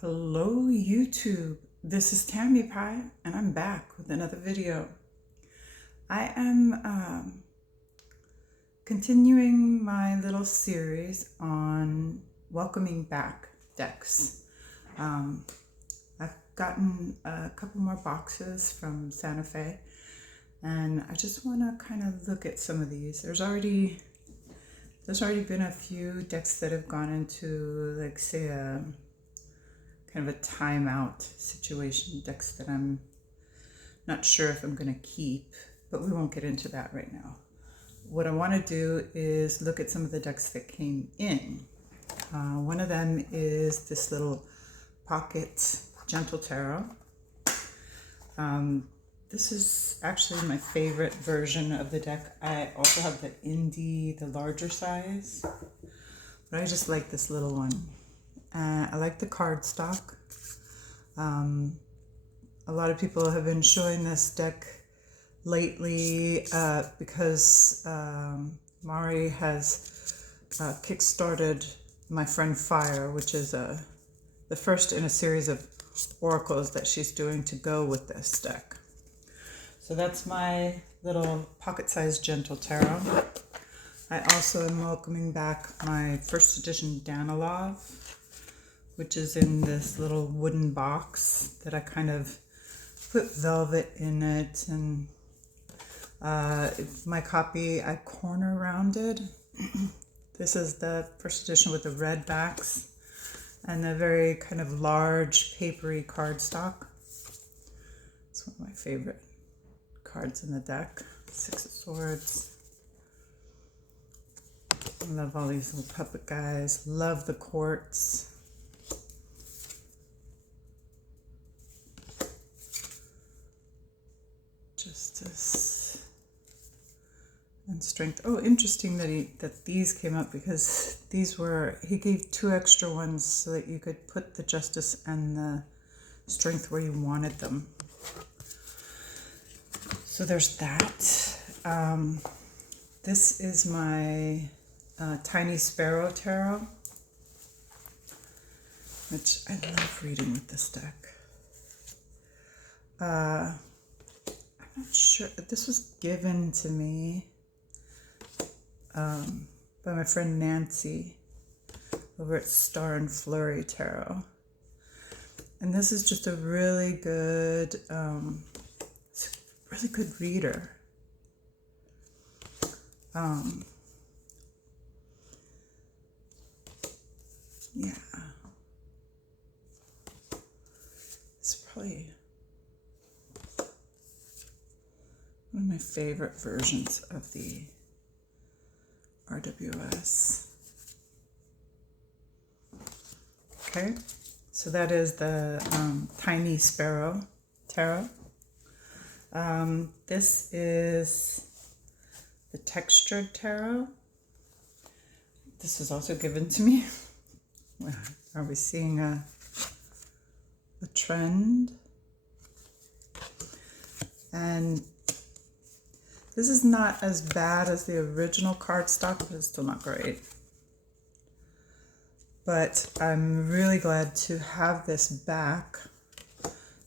Hello YouTube, this is Tammy Pie and I'm back with another video. I am continuing my little series on welcoming back decks. I've gotten a couple more boxes from Santa Fe and I just want to kind of look at some of these. There's already been a few decks that have gone into, like, say, a kind of a timeout situation, decks that I'm not sure if I'm going to keep, but we won't get into that right now. What I want to do is look at some of the decks that came in. One of them is this little pocket gentle tarot. This is actually my favorite version of the deck. I also have the indie, the larger size, but I just like this little one. I like the cardstock. A lot of people have been showing this deck lately because Mari has kickstarted My Friend Fire, which is the first in a series of oracles that she's doing to go with this deck. So that's my little pocket-sized gentle tarot. I also am welcoming back my first edition Danilov, which is in this little wooden box that I kind of put velvet in it, and my copy I corner rounded. This is the first edition with the red backs and a very kind of large papery cardstock. It's one of my favorite cards in the deck. Six of Swords. I love all these little puppet guys. Love the quartz. Justice and Strength. Oh, interesting that these came up, because he gave two extra ones so that you could put the Justice and the Strength where you wanted them. So there's that. This is my Tiny Sparrow Tarot, which I love reading with this deck. I'm not sure. This was given to me by my friend Nancy over at Star and Flurry Tarot. And this is just a really good reader. Yeah. It's probably one of my favorite versions of the RWS. Okay, so that is the Tiny Sparrow Tarot. This is the Textured Tarot. This was also given to me. Are we seeing a trend? And this is not as bad as the original cardstock, but it's still not great. But I'm really glad to have this back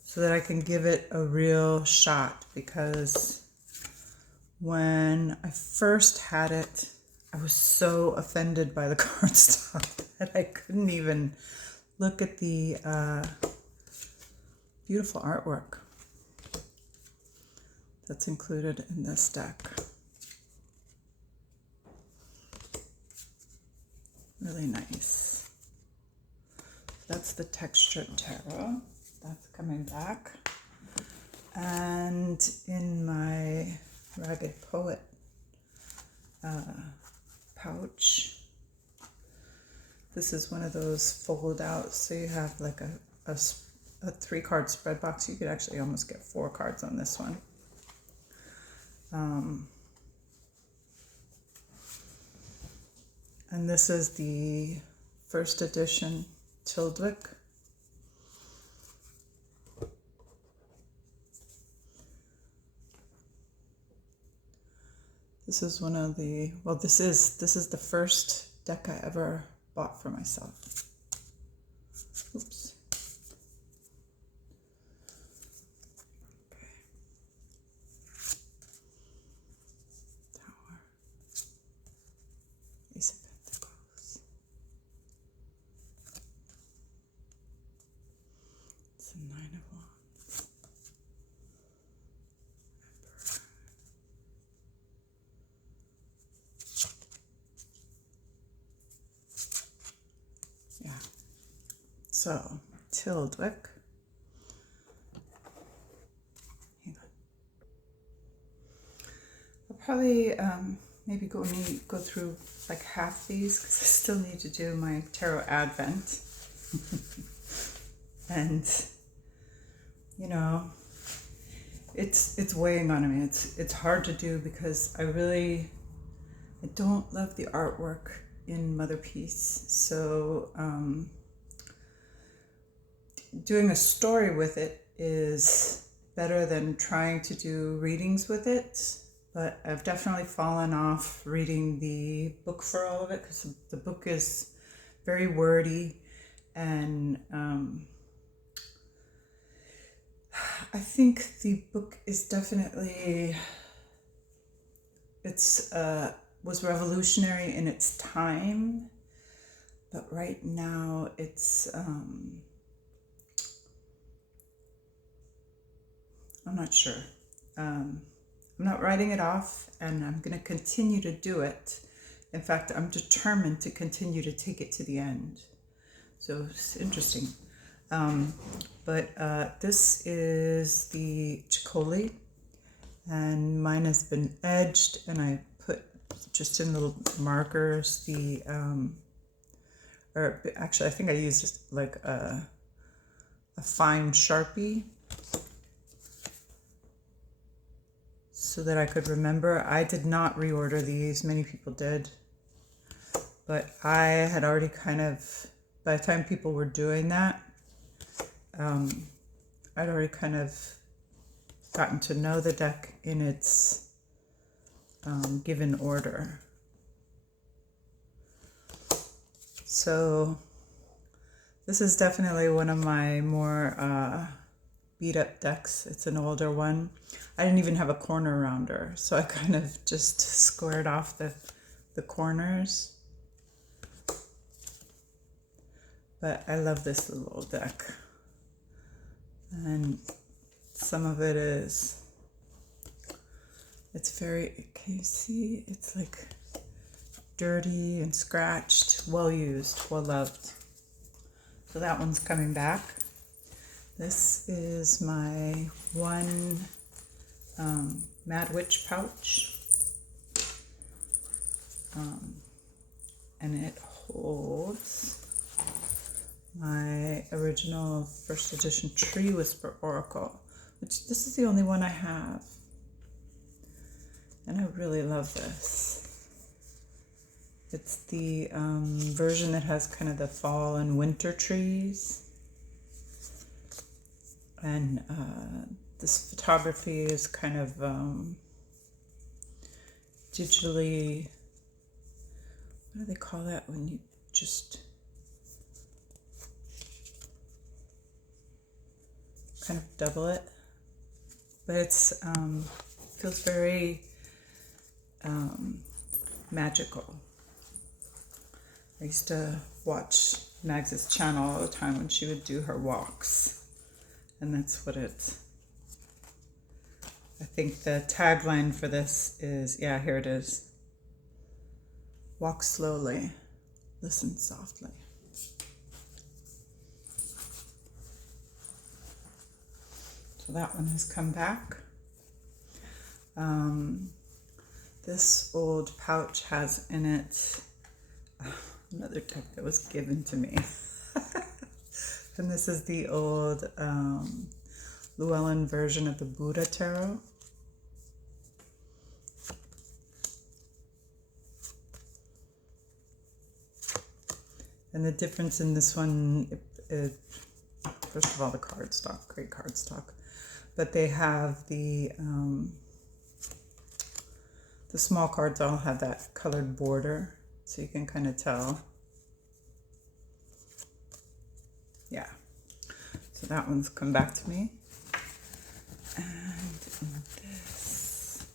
so that I can give it a real shot, because when I first had it, I was so offended by the cardstock that I couldn't even look at the beautiful artwork that's included in this deck. Really nice. That's the Textured Tarot. That's coming back. And in my Ragged Poet pouch, this is one of those fold out, so you have like a 3-card spread box. You could actually almost get 4 cards on this one. And this is the first edition Tildwick. This is one of the, well, this is the first deck I ever bought for myself. Oops. So, Tildwick. Hang on. I'll probably maybe go through like half these because I still need to do my Tarot Advent. And, you know, it's weighing on me. It's hard to do because I don't love the artwork in Mother Peace. So doing a story with it is better than trying to do readings with it. But I've definitely fallen off reading the book for all of it because the book is very wordy, and I think the book is definitely, was revolutionary in its time, but right now it's, I'm not sure. I'm not writing it off, and I'm going to continue to do it. In fact, I'm determined to continue to take it to the end. So it's interesting. But this is the Chicoli, and mine has been edged, and I put just in little markers the, or actually I think I used just like a fine Sharpie so that I could remember. I did not reorder these, many people did, but I had already kind of, by the time people were doing that, I'd already kind of gotten to know the deck in its given order. So this is definitely one of my more beat up decks. It's an older one. I didn't even have a corner rounder, so I kind of just squared off the corners. But I love this little old deck. And some of it is, it's very, can you see? It's like dirty and scratched, well used, well loved. So that one's coming back. This is my one Mad Witch pouch. And it holds my original first edition Tree Whisper Oracle, which this is the only one I have. And I really love this. It's the version that has kind of the fall and winter trees. And this photography is kind of digitally, what do they call that when you just kind of double it? But it's feels very magical. I used to watch Mags's channel all the time when she would do her walks, and that's what it, I think the tagline for this is, yeah, here it is. Walk slowly, listen softly. So that one has come back. This old pouch has in it another deck that was given to me. And this is the old Llewellyn version of the Buddha Tarot. And the difference in this one is, first of all, the cardstock, great cardstock. But they have the small cards all have that colored border, so you can kind of tell. Yeah, so that one's come back to me. And this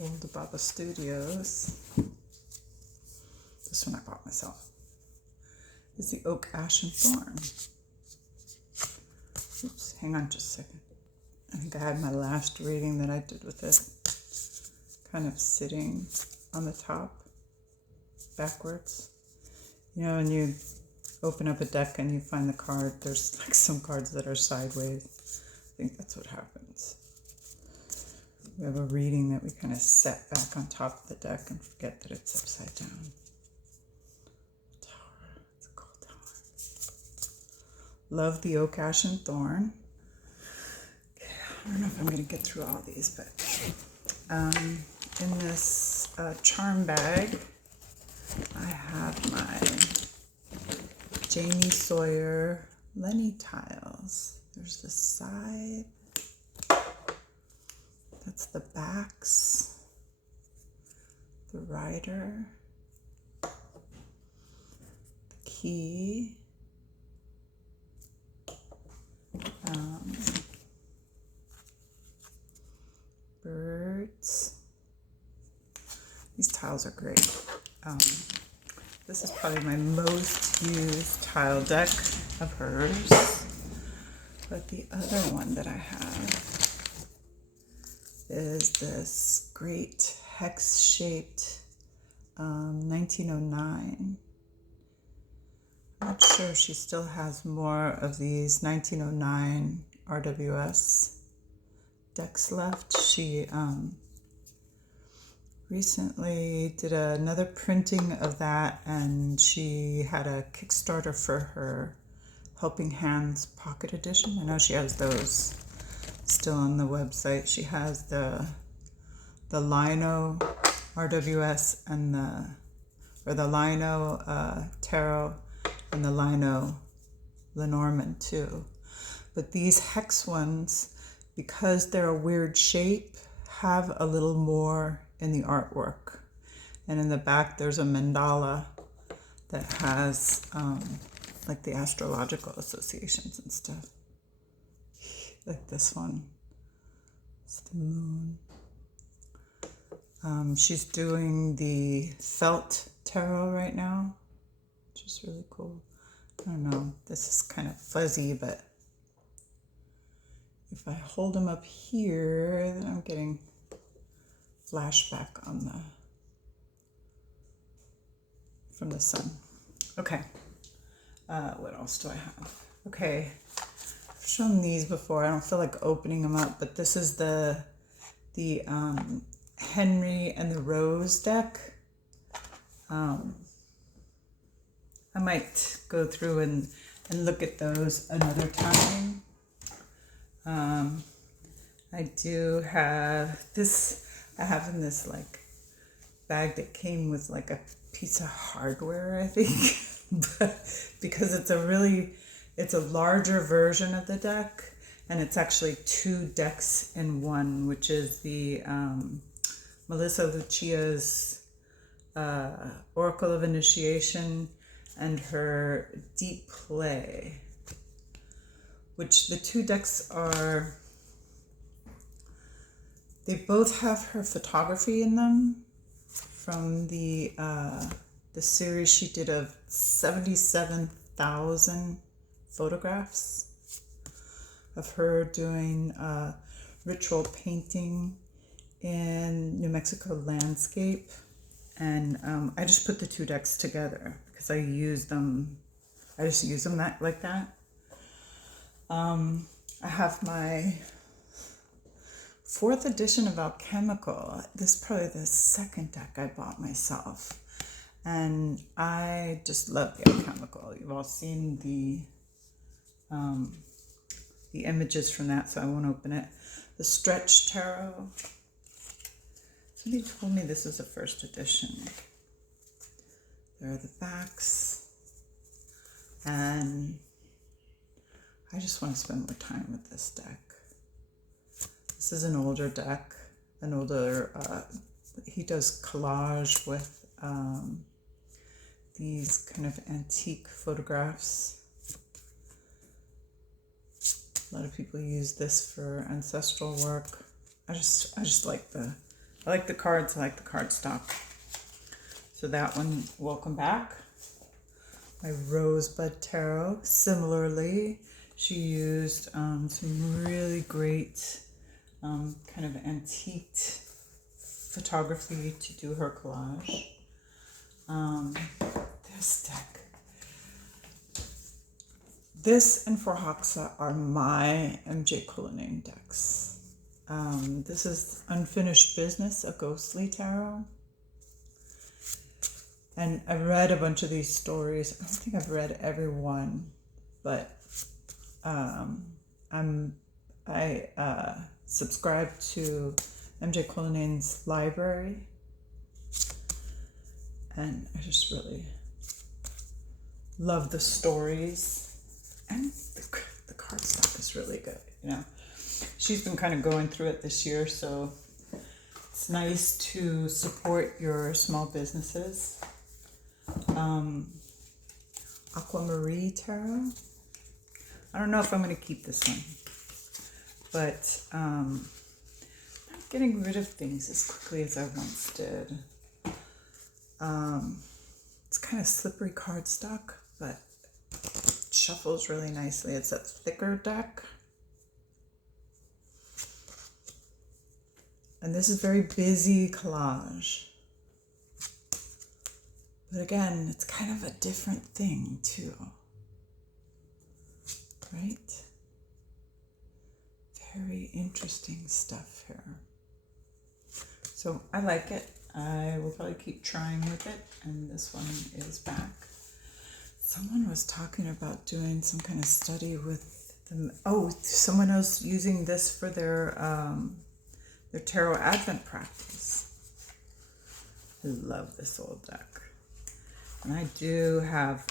old Baba Studios, this one I bought myself, is the Oak, Ash, and Thorn. Oops, hang on just a second. I think I had my last reading that I did with it kind of sitting on the top backwards You know, when you open up a deck and you find the card, there's like some cards that are sideways. I think that's what happens. We have a reading that we kind of set back on top of the deck and forget that it's upside down. Tower. It's a cool tower. Love the oak, ash, and thorn. Okay, I don't know if I'm going to get through all these, but in this charm bag, I have my Jamie Sawyer Lenny tiles. There's the side. That's the backs. The rider. The key. Birds. These tiles are great. This is probably my most used tile deck of hers. But the other one that I have is this great hex-shaped 1909. I'm not sure if she still has more of these 1909 RWS decks left. She recently did another printing of that, and she had a Kickstarter for her Helping Hands Pocket Edition. I know she has those still on the website. She has the Lino RWS and the Lino Tarot and the Lino Lenormand too. But these hex ones, because they're a weird shape, have a little more in the artwork. And in the back there's a mandala that has like the astrological associations and stuff. Like this one. It's the moon. She's doing the felt tarot right now, which is really cool. I don't know, this is kind of fuzzy, but if I hold them up here, then I'm getting flashback on from the sun. Okay, what else do I have? Okay, I've shown these before. I don't feel like opening them up, but this is the Henry and the Rose deck. I might go through and look at those another time. I do have this. I have in this like bag that came with like a piece of hardware, I think, but because it's a larger version of the deck, and it's actually 2 decks in one, which is the Melissa Lucia's Oracle of Initiation and her Deep Play, which the 2 decks are, they both have her photography in them from the series she did of 77,000 photographs of her doing ritual painting in New Mexico landscape. And I just put the 2 decks together because I just use them like that. I have my 4th edition of Alchemical. This is probably the 2nd deck I bought myself. And I just love the Alchemical. You've all seen the images from that, so I won't open it. The Stretch Tarot. Somebody told me this is a 1st edition. There are the backs. And I just want to spend more time with this deck. This is an older deck, he does collage with these kind of antique photographs. A lot of people use this for ancestral work. I just like the cards, I like the cardstock. So that one, welcome back. My Rosebud Tarot, similarly, she used some really great kind of antiqued photography to do her collage. This deck, this and for Hoxa are my MJ Cullinan decks. This is Unfinished Business, a ghostly tarot. And I've read a bunch of these stories. I don't think I've read every one, but I subscribe to MJ Cullinan's library, and I just really love the stories, and the cardstock is really good. You know, she's been kind of going through it this year, so it's nice to support your small businesses. Aquamarine Tarot. I don't know if I'm going to keep this one, but I'm not getting rid of things as quickly as I once did. It's kind of slippery cardstock, but it shuffles really nicely. It's a thicker deck. And this is very busy collage. But again, it's kind of a different thing too, right? Very interesting stuff here. So I like it. I will probably keep trying with it. And this one is back. Someone was talking about doing some kind of study with them. Oh, someone else using this for their tarot advent practice. I love this old deck. And I do have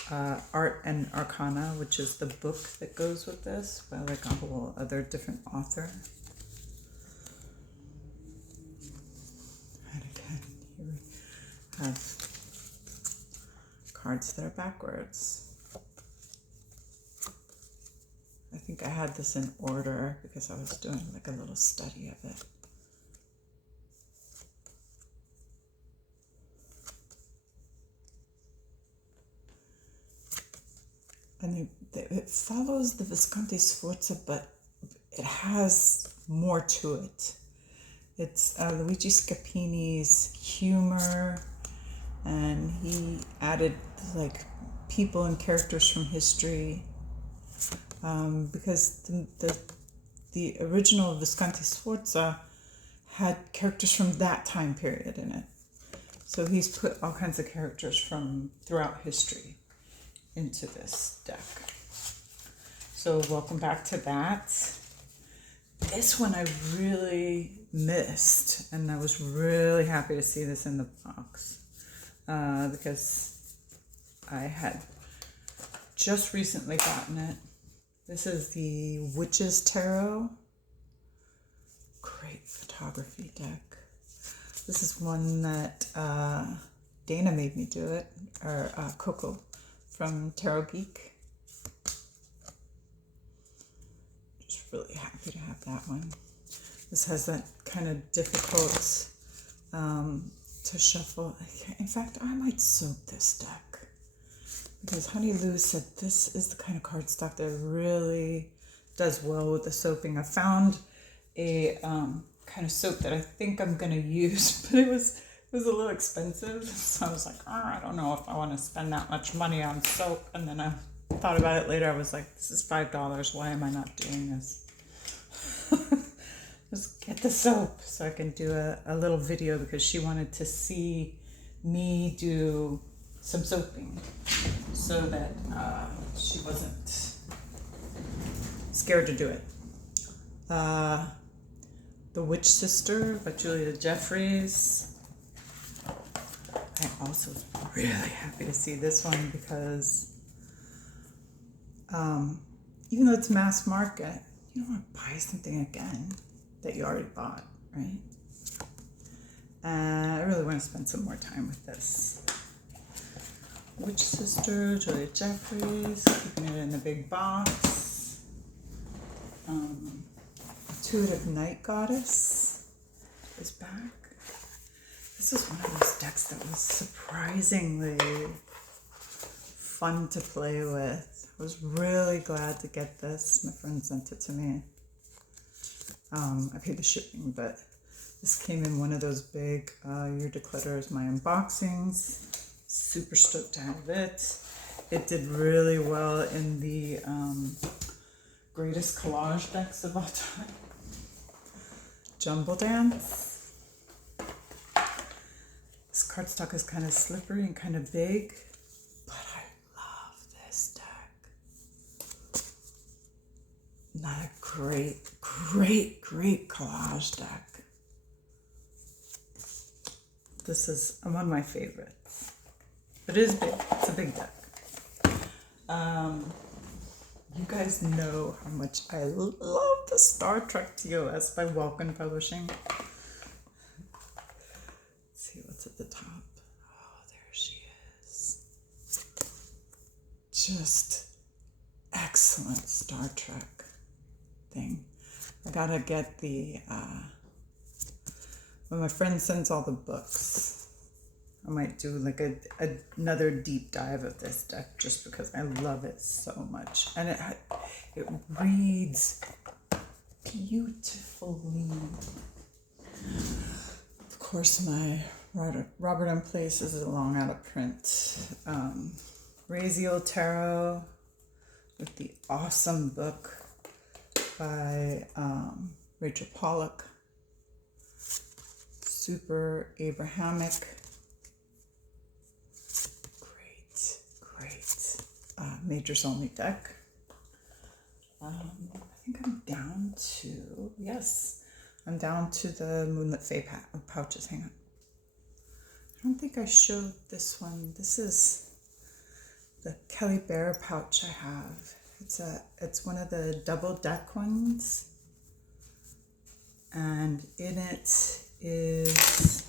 Art and Arcana, which is the book that goes with this, by like a whole other different author. And again, here we have cards that are backwards. I think I had this in order because I was doing like a little study of it. And it follows the Visconti Sforza, but it has more to it. It's Luigi Scapini's humor, and he added like people and characters from history, because the original Visconti Sforza had characters from that time period in it. So he's put all kinds of characters from throughout history into this deck. So welcome back to that. This one I really missed, and I was really happy to see this in the box because I had just recently gotten it. This is the Witches Tarot. Great photography deck. This is one that Dana made me do it, or Coco from Tarot Geek. Just really happy to have that one. This has that kind of difficult to shuffle. In fact, I might soak this deck because Honey Lou said this is the kind of cardstock that really does well with the soaping. I found a kind of soap that I think I'm going to use, but it was a little expensive, so I was like, I don't know if I want to spend that much money on soap. And then I thought about it later. I was like, this is $5. Why am I not doing this? Just get the soap so I can do a little video, because she wanted to see me do some soaping so that she wasn't scared to do it. The Witch Sister by Julia Jeffries. I'm also really happy to see this one because even though it's mass market, you don't want to buy something again that you already bought, right? And I really want to spend some more time with this. Witch Sister, Julia Jeffries, keeping it in the big box. Intuitive Night Goddess is back. This is one of those decks that was surprisingly fun to play with. I was really glad to get this. My friend sent it to me. I paid the shipping, but this came in one of those big Your Declutter is My Unboxings. Super stoked to have it. It did really well in the greatest collage decks of all time. Jumble Dance. This cardstock is kind of slippery and kind of big, but I love this deck. Not a great collage deck. This is one of my favorites. It is big. It's a big deck. You guys know how much I love the Star Trek TOS by Welkin Publishing. Let's see what's at the top. Oh, there she is. Just excellent Star Trek thing. I gotta get the, when my friend sends all the books, I might do like another deep dive of this deck just because I love it so much. And it reads beautifully. Of course, my Robert M. Place is long out of print. Raziel Tarot with the awesome book by Rachel Pollack. Super Abrahamic. Great. Majors only deck. I think I'm down to, I'm down to the Moonlit Fae pouches. Hang on. I don't think I showed this one. This is the Kelly Bear pouch I have. It's one of the double deck ones. And in it is,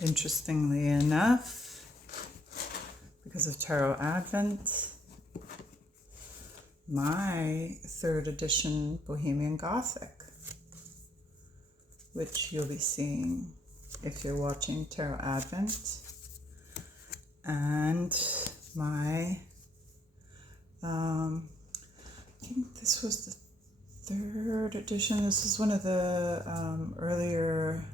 interestingly enough, because of Tarot Advent, my 3rd edition Bohemian Gothic, which you'll be seeing if you're watching Tarot Advent, and my, I think this was the 3rd edition. This is one of the earlier,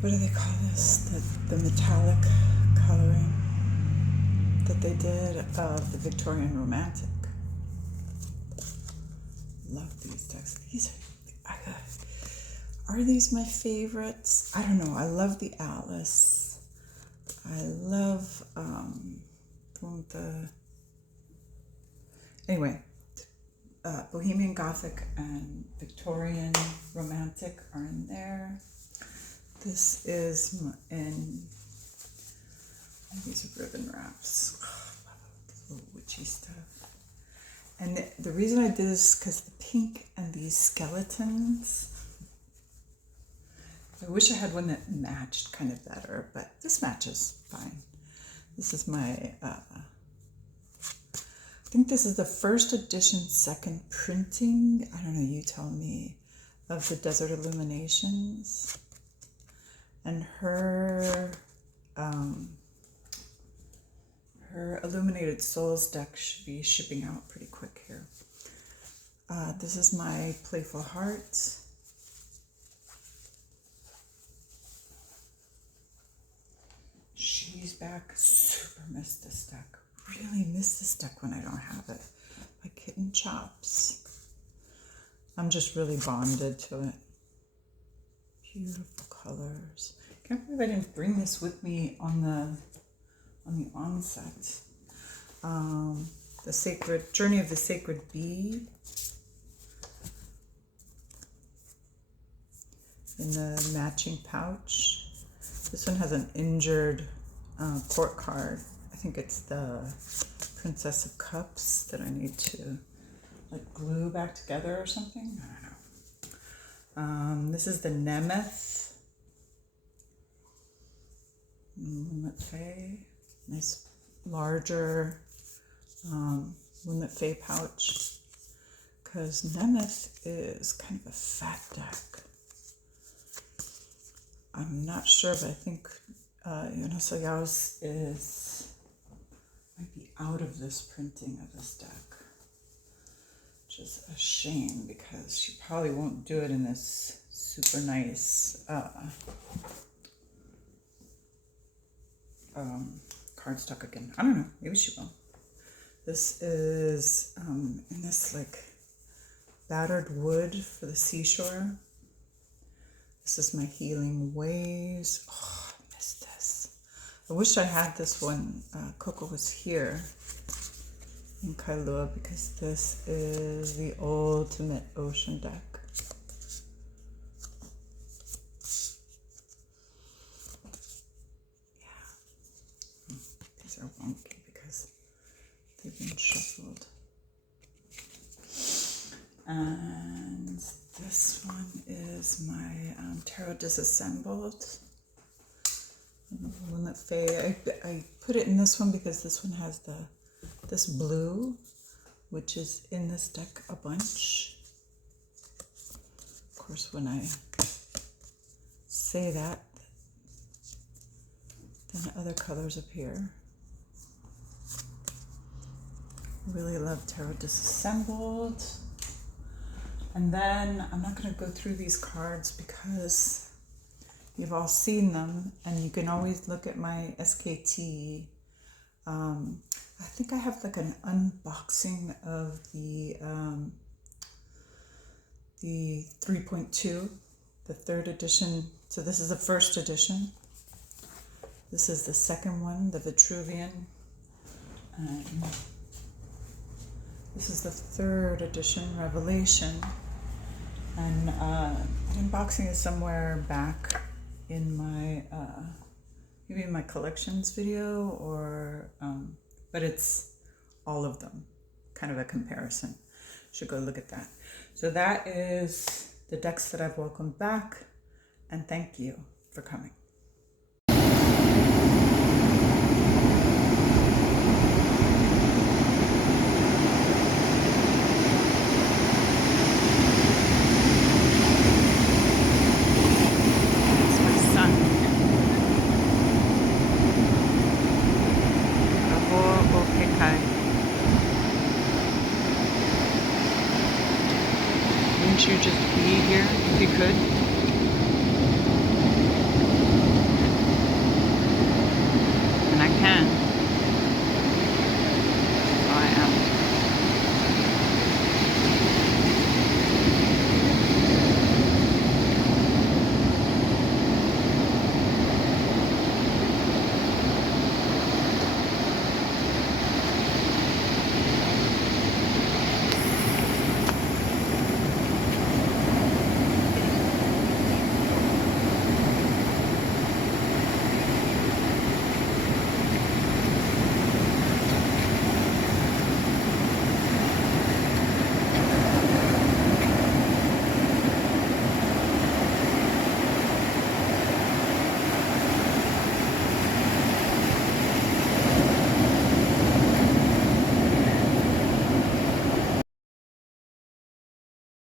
what do they call this? The metallic coloring that they did of the Victorian Romantic. Love these decks. Are these my favorites? I don't know. I love the Atlas. I love Bohemian Gothic and Victorian Romantic are in there. This is in these ribbon wraps. Oh, I love the little witchy stuff. And the reason I did this because the pink and these skeletons. I wish I had one that matched kind of better, but this matches fine. This is my, I think this is the 1st edition, 2nd printing, I don't know, you tell me, of the Desert Illuminations. And her Illuminated Souls deck should be shipping out pretty quick here. This is my Playful Heart. She's back. Super miss this deck. Really miss this deck when I don't have it. My Kitten Chops. I'm just really bonded to it. Beautiful colors. Can't believe I didn't bring this with me on the onset. The Sacred Journey of the Sacred Bee in the matching pouch. This one has an injured port card. I think it's the Princess of Cups that I need to like glue back together or something. I don't know. This is the Nemeth. Moonlit Fae. Nice larger Moonlit Fae pouch. Because Nemeth is kind of a fat deck. I'm not sure, but I think Yonoso Yaos might be out of this printing of this deck, which is a shame because she probably won't do it in this super nice cardstock again. I don't know. Maybe she will. This is in this like battered wood for the seashore. This is my healing waves. Oh, I miss this. I wish I had this one. Coco was here in Kailua because this is the ultimate ocean deck. Yeah. These are wonky because they've been shuffled. And this one is my Tarot Disassembled. One that I put it in this one because this one has this blue, which is in this deck a bunch. Of course, when I say that, then other colors appear. Really love Tarot Disassembled. And then I'm not going to go through these cards because you've all seen them, and you can always look at my SKT. I think I have like an unboxing of the 3.2, the third edition. So this is the first edition. This is the second one, the Vitruvian. And this is the third edition, Revelation. And the unboxing is somewhere back in my, maybe in my collections video, or, but it's all of them, kind of a comparison. Should go look at that. So that is the decks that I've welcomed back, and thank you for coming. Wouldn't you just be here if you could? And I can.